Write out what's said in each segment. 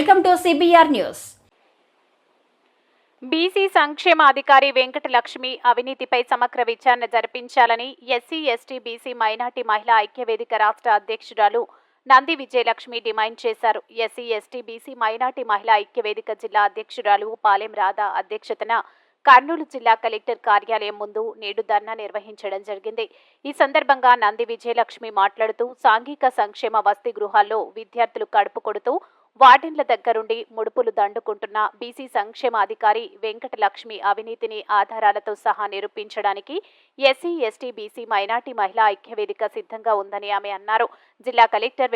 Welcome to CBR news. BC సంక్షేమాధికారి వెంకటలక్ష్మి అవినీతిపై సమగ్ర విచారణ జరిపించాలని ఎస్సీ ఎస్టీ బీసీ మైనార్టీ మహిళా ఐక్యవేదిక రాష్ట్ర అధ్యక్షురాలు నంది విజయలక్ష్మి డిమాండ్ చేశారు. ఎస్సీ ఎస్టీ బీసీ మైనార్టీ మహిళా ఐక్యవేదిక జిల్లా అధ్యక్షురాలు పాలెం రాధా అధ్యక్షతన కర్నూలు జిల్లా కలెక్టర్ కార్యాలయం ముందు నేడు ధర్నా నిర్వహించడం జరిగింది. ఈ సందర్భంగా నంది విజయలక్ష్మి మాట్లాడుతూ సాంఘిక సంక్షేమ వసతి గృహాల్లో విద్యార్థులు కడుపు కొడుతూ వార్డెన్ల దగ్గరుండి ముడుపులు దండుకుంటున్న బీసీ సంక్షేమ అధికారి వెంకటలక్ష్మి అవినీతిని ఆధారాలతో సహా నిరూపించడానికి ఎస్సీ ఎస్టీ బీసీ మైనార్టీ మహిళా ఐక్యవేదిక సిద్ధంగా ఉందని ఆమె అన్నారు. జిల్లా కలెక్టర్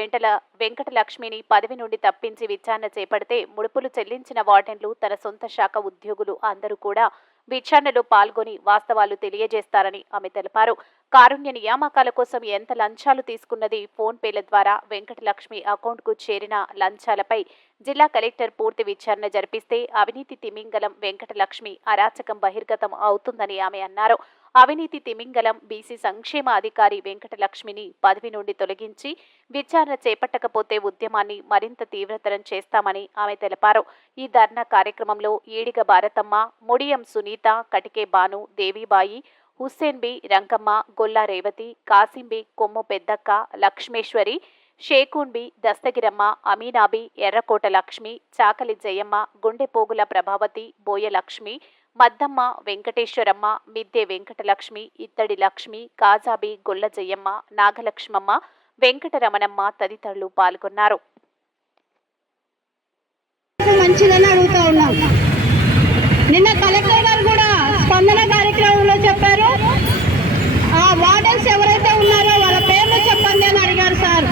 వెంకటలక్ష్మిని పదవి నుండి తప్పించి విచారణ చేపడితే ముడుపులు చెల్లించిన వార్డెన్లు తన సొంత శాఖ ఉద్యోగులు అందరూ కూడా విచారణలో పాల్గొని వాస్తవాలు తెలియజేస్తారని ఆమె తెలిపారు. కారుణ్య నియామకాల కోసం ఎంత లంచాలు తీసుకున్నది ఫోన్ పేల ద్వారా వెంకటలక్ష్మి అకౌంట్కు చేరిన లంచాలపై జిల్లా కలెక్టర్ పూర్తి విచారణ జరిపిస్తే అవినీతి తిమింగలం వెంకటలక్ష్మి అరాచకం బహిర్గతం అవుతుందని ఆమె అన్నారు. అవినీతి తిమింగలం బీసీ సంక్షేమ అధికారి వెంకటలక్ష్మిని పదవి నుండి తొలగించి విచారణ చేపట్టకపోతే ఉద్యమాన్ని మరింత తీవ్రతరం చేస్తామని ఆమె తెలిపారు. ఈ ధర్నా కార్యక్రమంలో ఈడిగ భారతమ్మ, ముడియం సునీత, కటికే బాను, దేవిబాయి, హుస్సేన్ బి, రంకమ్మ, గొల్లా రేవతి, కాసింబి, కొమ్ము పెద్దక్క, లక్ష్మేశ్వరి, షేకూన్ బి, దస్తగిరమ్మ, అమీనాబి, ఎర్రకోట లక్ష్మి, చాకలి జయమ్మ, గుండెపోగుల ప్రభావతి, బోయ లక్ష్మి, మద్దమ్మ, వెంకటేశ్వరమ్మ, మిద్దె వెంకటలక్ష్మి, ఇత్తడి లక్ష్మి, కాజాబి, గొల్ల జయమ్మ, నాగలక్ష్మమ్మ, వెంకటరమణమ్మ తదితరులు పాల్గొన్నారు. నిన్న కలెక్టర్ గారు కూడా స్పందన కార్యక్రమంలో చెప్పారు, ఆ వార్డెన్స్ ఎవరైతే ఉన్నారో వాళ్ళ పేర్లు చెప్పండి అని అడిగారు సార్.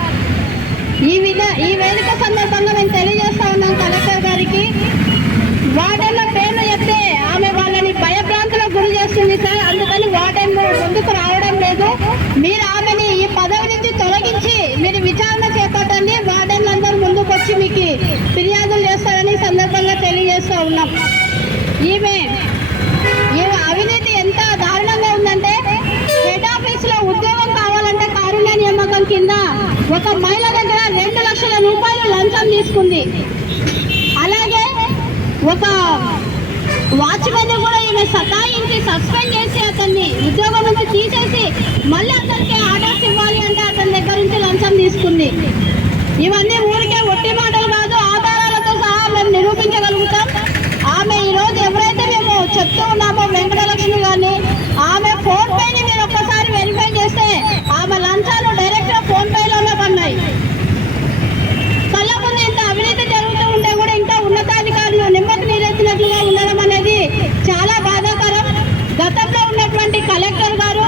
ఈ వేదిక సందర్భంగా మేము తెలియజేస్తా ఉన్నాం కలెక్టర్ గారికి, వార్డెన్ల పేర్లు చెప్తే ఆమె వాళ్ళని భయభ్రాంతులకు గురి చేస్తుంది సార్. అందుకని వార్డెన్లు ముందుకు రావడం లేదు. మీరు ఆమెని ఈ పదవి నుంచి తొలగించి మీరు విచారణ చేపట్టండి. వార్డెన్లందరూ ముందుకు వచ్చి మీకు ఫిర్యాదులు చేస్తారని సందర్భంగా తెలియజేస్తూ ఉన్నాం. ఈమె అవినీతి ఎంత దారుణంగా ఉందంటే, హెడ్ ఆఫీస్ లో ఉద్యోగం కావాలంటే కారుణ్య నియామకం కింద ఒక మహిళ దగ్గర 2 లక్షల రూపాయలు లంచం తీసుకుంది. అలాగే ఒక వాచ్మెన్ కూడా ఈమె సతాయించి సస్పెండ్ చేసి అతన్ని ఉద్యోగం నుంచి తీసేసి మళ్ళీ అతనికి ఆర్డర్స్ ఇవ్వాలి అంటే అతని దగ్గర నుంచి లంచం తీసుకుంది. ఇవన్నీ ఊరికే ఒట్టి మాటలు కాదు, ఆధారాలతో సహా మేము నిరూపించగలుగుతాం. ఆమె ఈరోజు ఎవరైతే మేము చెప్తూ ఉన్నామో వెంకటలక్ష్మి గారిని, ఆమె ఫోన్ పేని మీరు ఒక్కసారి వెరిఫై చేస్తే ఆమె లంచాలు డైరెక్ట్గా ఫోన్ పేలోనే పడినాయి. కళ్ళ ముందు ఇంత అవినీతి జరుగుతూ ఉంటే కూడా ఇంకా ఉన్నతాధికారులు నిమ్మకు నీరెత్తినట్లుగా ఉండడం అనేది చాలా బాధాకరం. గతంలో ఉన్నటువంటి కలెక్టర్ గారు,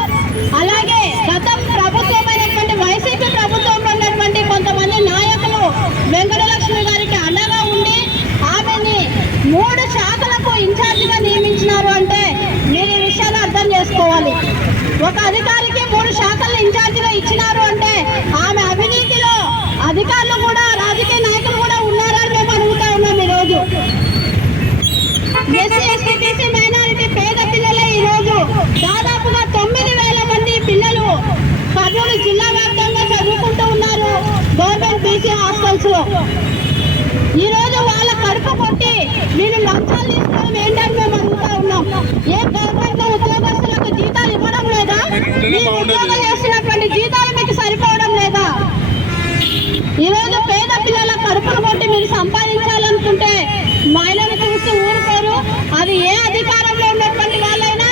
అలాగే గతం ప్రభుత్వమైనటువంటి వైసీపీ ప్రభుత్వంలో ఉన్నటువంటి కొంతమంది నాయకులు వెంకటలక్ష్మి గారికి అండగా ఉండి ఆమెని 3 శాఖలకు ఇన్ఛార్జిగా నియమించినారు అంటే మీరు ఈ విషయాన్ని అర్థం చేసుకోవాలి. ఒక అధికారికి 3 శాఖలను ఇన్ఛార్జిగా ఇచ్చినారు అంటే ఆమె అవినీతిలో అధికారులు కూడా రాజకీయ నాయకులు కూడా ఉన్నారని మేము అడుగుతా ఉన్నాం. ఈరోజు ఎస్సీ ఎస్టీ బీసీ మైనారిటీ పేద పిల్లలే ఈరోజు దాదాపుగా 9,000 మంది పిల్లలు కర్నూలు జిల్లా వ్యాప్తంగా చదువుకుంటూ ఉన్నారు గవర్నమెంట్ బీసీ హాస్టల్స్ లో. ఈ రోజు వాళ్ళ కడుపు కొట్టి మీరు లంచాలు తీసుకోవడం ఏంటని మేము అడుగుతా ఉన్నాం. ఏ గవర్నమెంట్ ఉద్యోగస్తులకు జీతాలు ఇవ్వడం లేదా? ఉద్యోగాలు చేస్తున్నటువంటి జీతాలు మీకు సరిపోవడం లేదా? ఈ రోజు పేద పిల్లల కడుపును కొట్టి మీరు సంపాదించాలనుకుంటే మహిళలు చూసి ఊరుకోరు. అది ఏ అధికారంలో ఉన్నటువంటి వాళ్ళైనా,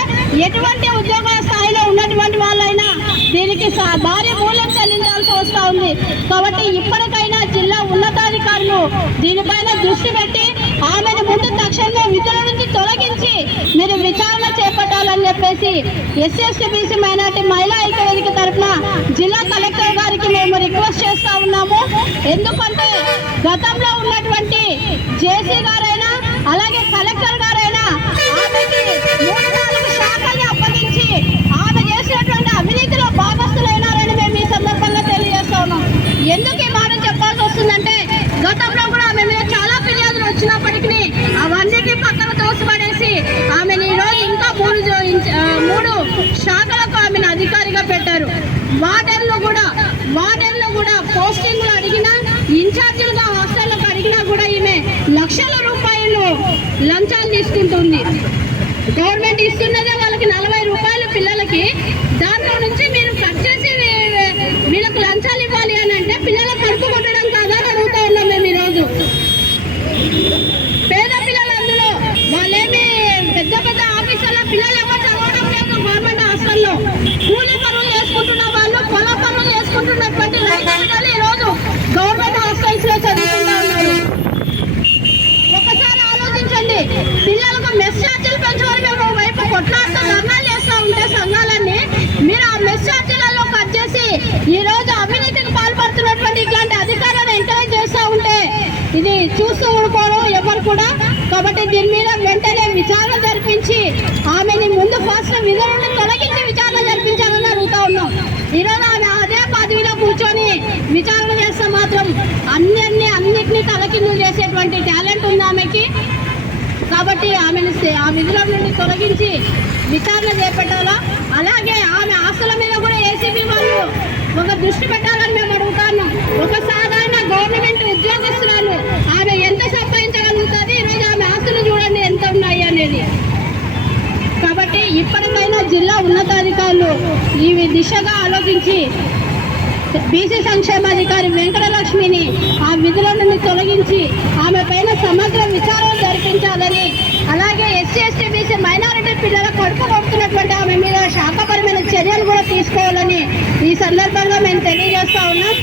ఎటువంటి ఉద్యోగ స్థాయిలో ఉన్నటువంటి వాళ్ళైనా దీనికి భారీ మూల్యం చెల్లించాల్సి వస్తూ ఉంది. కాబట్టి ఇప్పటికైనా జిల్లా ఉన్నతాధికారులు దీనిపైన దృష్టి పెట్టి ఆమెను ముందు తక్షణంగా విధుల నుంచి తొలగించి మీరు విచారణ చేపట్టాలని చెప్పేసి ఎస్సీ ఎస్టీ బీసీ మైనార్టీ మహిళా ఐక్యవేదిక తరఫున జిల్లా కలెక్టర్ గారికి మేము రిక్వెస్ట్ చేస్తా ఉన్నాము. ఎందుకంటే గతంలో ఉన్నటువంటి జేసీ గారైనా అలాగే కలెక్టర్ గారైనా ఆమెకి 3-4 శాఖల్ని అప్పగించి ఆమె చేసినటువంటి అవినీతిలో భాగస్తులైనారని మేము ఈ సందర్భంగా తెలియజేస్తా ఉన్నాం. ఎందుకు ఈ మాట చెప్పాల్సి వస్తుందంటే, గతంలో కూడా ఆమె మీద చాలా ఫిర్యాదులు వచ్చినప్పటికీ అవన్నిటినీ పక్కన తోసిపడేసి ఆమెను ఈరోజు ఇంకా 3 శాఖలకు ఆమెను అధికారిగా పెట్టారు. వార్డెన్లు కూడా పోస్టింగ్లు అడిగినా, ఇన్ఛార్జీలుగా హాస్టళ్లకు అడిగినా కూడా ఈమె లక్షల రూపాయలు లంచాలు తీసుకుంటుంది. గవర్నమెంట్ ఇస్తున్నదే వాళ్ళకి 40 రూపాయలు పిల్లలకి, దాంట్లో నుంచి మీరు కట్ చేసి వీళ్ళకి లంచాలు ఇవ్వాలి అని అంటే పిల్లల కడుపు కొట్టడం కాదా అని అడుగుతా ఉన్నాం మేము ఈరోజు. పేద పిల్లలు అందులో వాళ్ళేమి పెద్ద పెద్ద ఆఫీసర్ల పిల్లలు ఎవరు చదవడం లేదు. గవర్నమెంట్ హాస్టల్లో కూలి పనులు చేసుకుంటున్న వాళ్ళు, పొల పనులు చేసుకుంటున్నటువంటి రైతు పిల్లలు ఈరోజు గవర్నమెంట్ హాస్టల్స్ లో చదువుకుంటా ఉన్నారు. ఒకసారి ఆలోచించండి, పిల్లలకు మెస్ ఛార్జీలు పెంచమని మేము వైపు కొట్లాడుతూ ధర్నాలు చేస్తూ ఉంటే సంఘాలన్నీ, మీరు ఆ మెస్ ఛార్జీలలో కట్ చేసి ఈ రోజు అవినీతికి పాల్పడుతున్నటువంటి ఇట్లాంటి అధికారులను ఎంకరేజ్ చేస్తూ ఉంటే ఇది చూస్తూ ఊరుకోరు ఎవరు కూడా. కాబట్టి దీని మీద వెంటనే విచారణ జరిపించి ఆమెని ముందు ఫస్ట్ విధుల నుండి తొలగించి విచారణ జరిపించాలని అడుగుతా ఉన్నాం. ఈరోజు ఆమె అదే పదవిలో కూర్చొని విచారణ చేస్తే మాత్రం అన్నిటినీ తలకిందులు చేసేటువంటి టాలెంట్ ఉంది ఆమెకి. కాబట్టి ఆమెను ఆ విధుల నుండి తొలగించి విచారణ చేపట్టాలా. అలాగే ఆమె ఆస్తుల మీద కూడా ఏసీబీ వాళ్ళు ఒక దృష్టి పెట్టాలని మేము అడుగుతాను. ఒక సాధారణ గవర్నమెంట్ ఉద్యోగస్తురాలు ఆమె ఎంత సంపాదించగలుగుతుంది, ఈరోజు ఆమె ఆస్తులు చూడండి ఎంత ఉన్నాయి అనేది. కాబట్టి ఇప్పటికైనా జిల్లా ఉన్నతాధికారులు ఈ దిశగా ఆలోచించి బీసీ సంక్షేమాధికారి వెంకటలక్ష్మిని ఆ విధుల నుండి తొలగించి ఆమె పైన సమగ్ర విచారణ జరిపించాలని, అలాగే ఎస్సీ ఎస్టీ బీసీ మైనారిటీ పిల్లల కడుపు కొడుతున్నటువంటి ఆమె మీద శాఖపరమైన చర్యలు కూడా తీసుకోవాలని ఈ సందర్భంగా మేము తెలియజేస్తా ఉన్నాం.